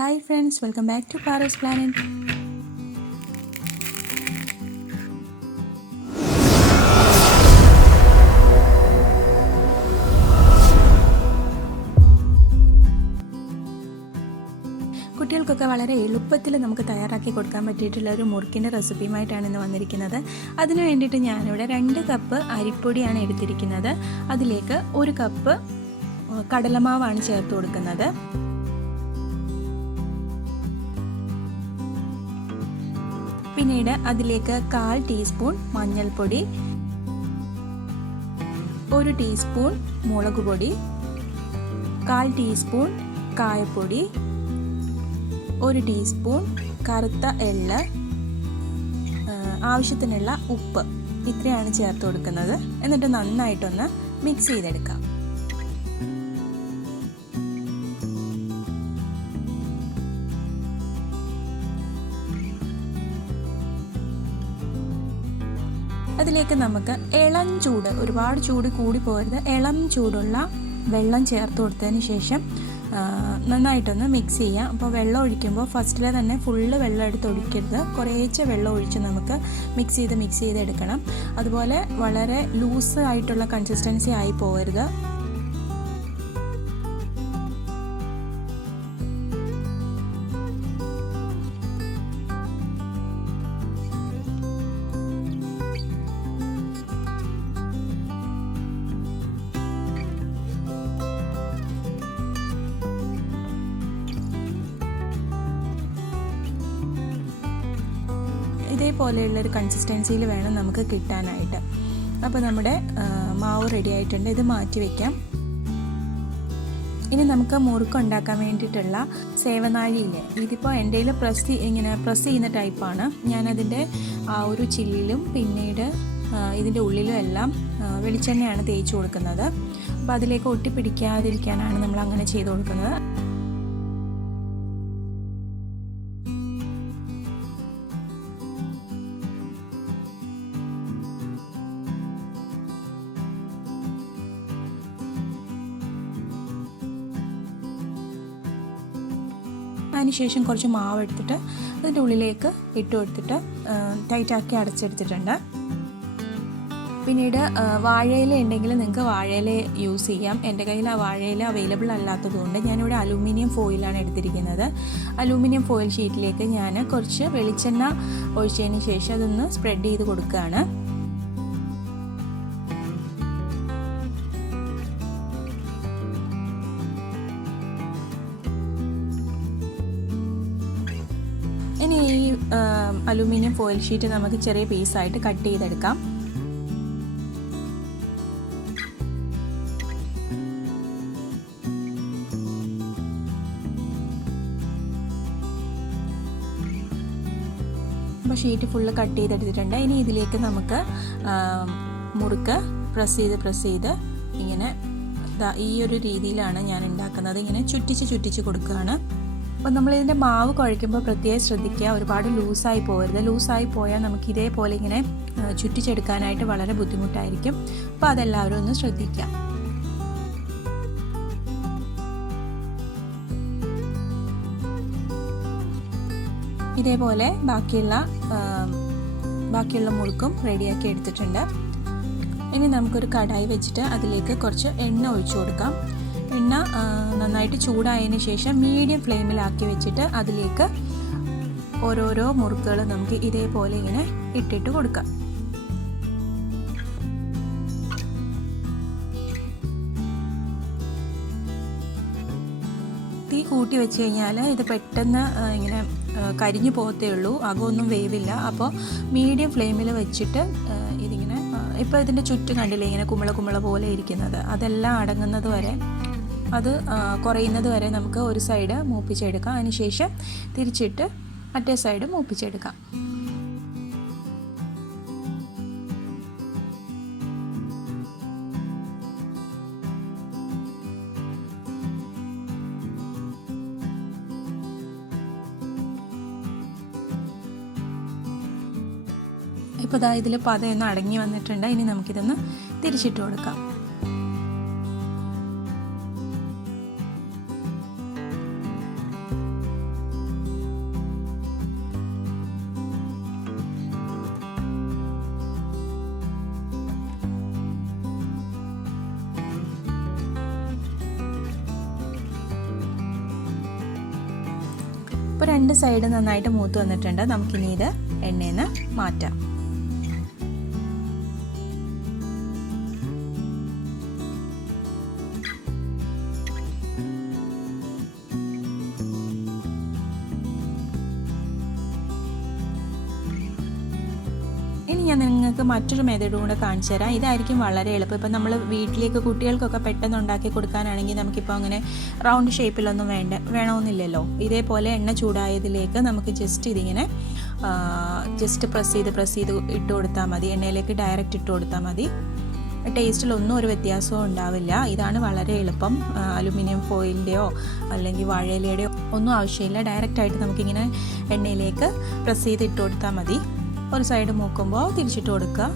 Hi friends, welcome back to ParuzzPlanet. കുട്ടികൾക്കൊക്കെ വളരെ എളുപ്പത്തിൽ നമുക്ക് തയ്യാറാക്കി കൊടുക്കാൻ പറ്റിയിട്ടുള്ള ഒരു മുറുക്കിൻ്റെ റെസിപ്പിയുമായിട്ടാണ് ഇന്ന് വന്നിരിക്കുന്നത്. അതിനു വേണ്ടിയിട്ട് ഞാനിവിടെ 2 കപ്പ് അരിപ്പൊടിയാണ് എടുത്തിരിക്കുന്നത്. അതിലേക്ക് 1 കപ്പ് കടലമാവാണ് ചേർത്ത് കൊടുക്കുന്നത്. പിന്നീട് അതിലേക്ക് 1/4 ടീസ്പൂൺ മഞ്ഞൾപ്പൊടി, 1 ടീസ്പൂൺ മുളക് പൊടി, 1/4 ടീസ്പൂൺ കായപ്പൊടി, 1 ടീസ്പൂൺ കറുത്ത എള്ള്, ആവശ്യത്തിനുള്ള ഉപ്പ്, ഇത്രയാണ് ചേർത്ത് കൊടുക്കുന്നത്. എന്നിട്ട് നന്നായിട്ടൊന്ന് മിക്സ് ചെയ്തെടുക്കാം. അതിലേക്ക് നമുക്ക് ഇളം ചൂട്, ഒരുപാട് ചൂട് കൂടി പോകരുത്, ഇളം ചൂടുള്ള വെള്ളം ചേർത്ത് കൊടുത്തതിന് ശേഷം നന്നായിട്ടൊന്ന് മിക്സ് ചെയ്യാം. അപ്പോൾ വെള്ളം ഒഴിക്കുമ്പോൾ ഫസ്റ്റിലെ തന്നെ ഫുള്ള് വെള്ളം എടുത്ത് ഒഴിക്കരുത്, കുറേശ്ശെ വെള്ളം ഒഴിച്ച് നമുക്ക് മിക്സ് ചെയ്ത് എടുക്കണം. അതുപോലെ വളരെ ലൂസ് ആയിട്ടുള്ള കൺസിസ്റ്റൻസി ആയി പോകരുത്. ഇതേപോലെയുള്ളൊരു കൺസിസ്റ്റൻസിയിൽ വേണം നമുക്ക് കിട്ടാനായിട്ട്. അപ്പോൾ നമ്മുടെ മാവ് റെഡി ആയിട്ടുണ്ട്, ഇത് മാറ്റി വയ്ക്കാം. ഇനി നമുക്ക് മുറുക്ക് ഉണ്ടാക്കാൻ വേണ്ടിയിട്ടുള്ള സേവനാഴിയില്ലേ, ഇതിപ്പോൾ എൻ്റെ കയ്യിൽ പ്രസ് ചെയ്യുന്ന ടൈപ്പാണ്. ഞാനതിൻ്റെ ആ ഒരു ചില്ലിലും പിന്നീട് ഇതിൻ്റെ ഉള്ളിലും എല്ലാം വെളിച്ചെണ്ണയാണ് തേച്ച് കൊടുക്കുന്നത്. അപ്പോൾ അതിലേക്ക് ഒട്ടിപ്പിടിക്കാതിരിക്കാനാണ് നമ്മൾ അങ്ങനെ ചെയ്ത് കൊടുക്കുന്നത്. അതിനുശേഷം കുറച്ച് മാവ് എടുത്തിട്ട് അതിൻ്റെ ഉള്ളിലേക്ക് ഇട്ട് കൊടുത്തിട്ട് ടൈറ്റാക്കി അടച്ചെടുത്തിട്ടുണ്ട്. പിന്നീട് വാഴയില ഉണ്ടെങ്കിൽ നിങ്ങൾക്ക് വാഴയില യൂസ് ചെയ്യാം. എൻ്റെ കയ്യിൽ ആ വാഴയില അവൈലബിൾ അല്ലാത്തതുകൊണ്ട് ഞാനിവിടെ അലൂമിനിയം ഫോയിലാണ് എടുത്തിരിക്കുന്നത്. അലൂമിനിയം ഫോയിൽ ഷീറ്റിലേക്ക് ഞാൻ കുറച്ച് വെളിച്ചെണ്ണ ഒഴിച്ചതിന് ശേഷം അതൊന്ന് സ്പ്രെഡ് ചെയ്ത് കൊടുക്കുകയാണ്. ഇനി ഈ അലൂമിനിയം ഫോയിൽ ഷീറ്റ് നമുക്ക് ചെറിയ പീസായിട്ട് കട്ട് ചെയ്തെടുക്കാം. അപ്പോൾ ഷീറ്റ് ഫുള്ള് കട്ട് ചെയ്തെടുത്തിട്ടുണ്ട്. ഇനി ഇതിലേക്ക് നമുക്ക് മുറുക്ക് പ്രസ് ചെയ്ത് ഇങ്ങനെ ഈ ഒരു രീതിയിലാണ് ഞാൻ ഉണ്ടാക്കുന്നത്. ഇങ്ങനെ ചുറ്റിച്ച് കൊടുക്കുകയാണ്. അപ്പോൾ നമ്മളിതിൻ്റെ മാവ് കുഴയ്ക്കുമ്പോൾ പ്രത്യേകം ശ്രദ്ധിക്കുക, ഒരുപാട് ലൂസായി പോകരുത്. ലൂസായി പോയാൽ നമുക്ക് ഇതേപോലെ ഇങ്ങനെ ചുറ്റിച്ചെടുക്കാനായിട്ട് വളരെ ബുദ്ധിമുട്ടായിരിക്കും. അപ്പോൾ അതെല്ലാവരും ഒന്ന് ശ്രദ്ധിക്കുക. ഇതേപോലെ ബാക്കിയുള്ള മുറുക്കും റെഡിയാക്കി എടുത്തിട്ടുണ്ട്. ഇനി നമുക്കൊരു കടായി വെച്ചിട്ട് അതിലേക്ക് കുറച്ച് എണ്ണ ഒഴിച്ചു കൊടുക്കാം. എണ്ണ നന്നായിട്ട് ചൂടായതിന് ശേഷം മീഡിയം ഫ്ലെയിമിലാക്കി വെച്ചിട്ട് അതിലേക്ക് ഓരോരോ മുറുക്കുകൾ നമുക്ക് ഇതേപോലെ ഇങ്ങനെ ഇട്ടിട്ട് കൊടുക്കാം. തീ കൂട്ടി വെച്ച് കഴിഞ്ഞാൽ ഇത് പെട്ടെന്ന് ഇങ്ങനെ കരിഞ്ഞു പോകത്തേ ഉള്ളൂ, അകമൊന്നും വേവില്ല. അപ്പോൾ മീഡിയം ഫ്ലെയിമിൽ വെച്ചിട്ട് ഇതിങ്ങനെ, ഇപ്പോൾ ഇതിൻ്റെ ചുറ്റും കണ്ടില്ലേ ഇങ്ങനെ കുമിള പോലെ ഇരിക്കുന്നത്, അതെല്ലാം അടങ്ങുന്നത് വരെ, അത് കുറയുന്നത് വരെ നമുക്ക് ഒരു സൈഡ് മൂപ്പിച്ചെടുക്കാം. അതിനുശേഷം തിരിച്ചിട്ട് മറ്റേ സൈഡ് മൂപ്പിച്ചെടുക്കാം. ഇപ്പോൾ ദാ ഇതിൽ പതയൊന്ന് അടങ്ങി വന്നിട്ടുണ്ട്. ഇനി നമുക്കിതൊന്ന് തിരിച്ചിട്ട് കൊടുക്കാം. ഇപ്പോൾ 2 സൈഡ് നന്നായിട്ട് മൂത്ത് വന്നിട്ടുണ്ട്. നമുക്കിനി ഇത് എണ്ണയിൽ നിന്ന് മാറ്റാം. ഇനി ഞാൻ നിങ്ങൾക്ക് മറ്റൊരു മെത്തേഡ് കൂടെ കാണിച്ചു തരാം. ഇതായിരിക്കും വളരെ എളുപ്പം. ഇപ്പം നമ്മൾ വീട്ടിലേക്ക് കുട്ടികൾക്കൊക്കെ പെട്ടെന്ന് ഉണ്ടാക്കി കൊടുക്കാനാണെങ്കിൽ നമുക്കിപ്പോൾ അങ്ങനെ റൗണ്ട് ഷേപ്പിലൊന്നും വേണമെന്നില്ലല്ലോ. ഇതേപോലെ എണ്ണ ചൂടായതിലേക്ക് നമുക്ക് ജസ്റ്റ് ഇതിങ്ങനെ പ്രസ് ചെയ്ത് ഇട്ട് കൊടുത്താൽ മതി. എണ്ണയിലേക്ക് ഡയറക്റ്റ് ഇട്ട് കൊടുത്താൽ മതി. ടേസ്റ്റിലൊന്നും ഒരു വ്യത്യാസവും ഉണ്ടാവില്ല. ഇതാണ് വളരെ എളുപ്പം. അലുമിനിയം ഫോയിലിൻ്റെയോ അല്ലെങ്കിൽ വാഴയിലയുടെയോ ഒന്നും ആവശ്യമില്ല. ഡയറക്റ്റായിട്ട് നമുക്കിങ്ങനെ എണ്ണയിലേക്ക് പ്രസ് ചെയ്ത് ഇട്ട് കൊടുത്താൽ മതി. ഒരു സൈഡ് മൂക്കുമ്പോൾ തിരിച്ചിട്ട് കൊടുക്കുക.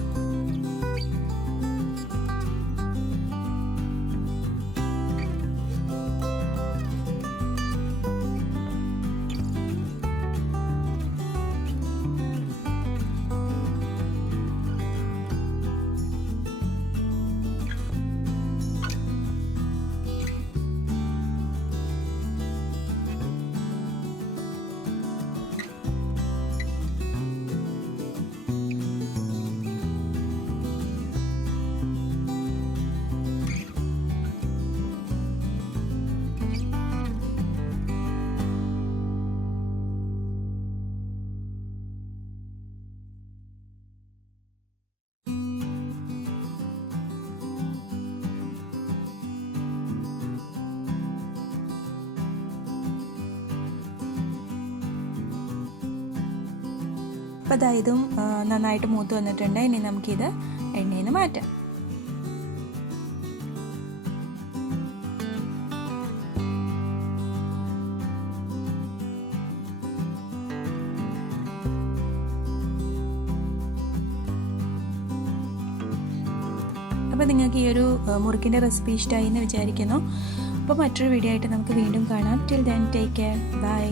അപ്പോൾ ഇതും നന്നായിട്ട് മൂത്ത് വന്നിട്ടുണ്ട്. ഇനി നമുക്കിത് എണ്ണയിൽ നിന്ന് മാറ്റാം. അപ്പോൾ നിങ്ങൾക്ക് ഈ ഒരു മുറുക്കിൻ്റെ റെസിപ്പി ഇഷ്ടമായി എന്ന് വിചാരിക്കുന്നു. അപ്പോൾ മറ്റൊരു വീഡിയോ ആയിട്ട് നമുക്ക് വീണ്ടും കാണാം. Till then take care. By.